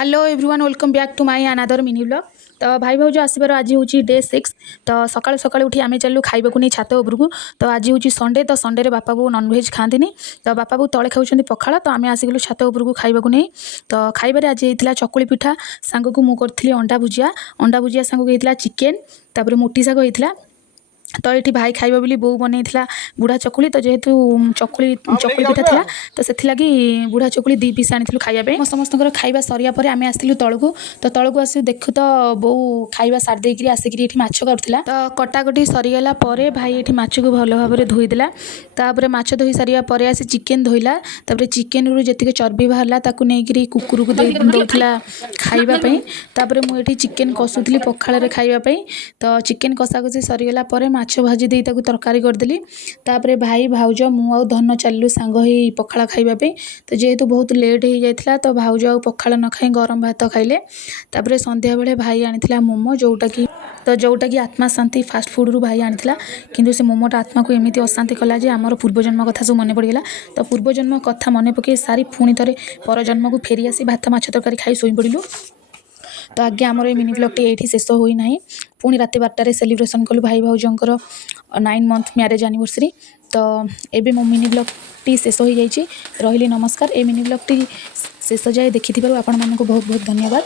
Hello everyone welcome back to my another mini blog. तो भाई भाउज आसबार आज हूँ डे 6। तो सकाळु सकाळु उठी आम चलू खाइबा नहीं छात उपरकू। तो आज हूँ संडे, तो संडे रे बापा बो नॉनवेज खाती। तो बापा बो तले खाऊँ पखाड़, तो आम आसिगलु छात उपरकू खाइबा नहीं। तो खाइबार आज होता चकुली पिठा सांग को मुझे अंडा भुजिया सांग को होता चिकेन, तापर मोटी शाग होता। तो ये भाई खाइबा बोली बो बनई बुढ़ा चकुली। तो जेहेतु चकुली पिठा था तो से बुढ़ा चकुली 2 पीस आनी खाइबा। समस्त खाइबा सरिया पर आम आसलु तलू। तो तलू आस देखु तो बो खाइबा सारी देकर आसिक माछ काटुला। तो कटाकटी सरीगला भाई ये माछ को भल भाव में धोईदेला। तापर माछ धोई सारिया पर आसी चिकेन धोइला। तापर चिकेन रु जी चर्बी बाहरला ताकू नहीं कुकुर को दौला खाइबापी। तापर मुझे चिकेन कषुली पखाड़ खाइबापी। तो चिकेन कषा कषि सरीगला माछ भाजी दे तरकारी करदेली। तापर भाई भाउज मु धन चलू सांग ही पखाड़ खाइबापी। तो जेहेतु बहुत लेट हो जाता तो भाउज आ पखाड़ न खाई गरम भात खाइले। तापर संध्या बेले भाई आनी मोमो जोटा कि आत्मा शांति फास्ट फूड रु भाई आनी। किंतु से मोमोटा आत्मा को एमती अशांति कला जे आमर पूर्वजन्म कथा सब मन पड़गला। तो पूर्वजन्म कथा मन पकई सारी पुणी थे परजन्म को फेरी आसी भात माछ तरकारी खाई शोई पड़ू। तो आगे आमर ये मिनी ब्लॉग ये शेष होना। पुणी रात 12 सेलिब्रेशन कलु भाई भाउजंकर 9 मंथ मैरेज एनिवर्सरी। तो एबे मो मिनी ब्लॉग टी शेष हो जाइए। रही नमस्कार। ए मिनी ब्लॉग टी शेष जाए देखि आपण मानक बहुत बहुत धन्यवाद।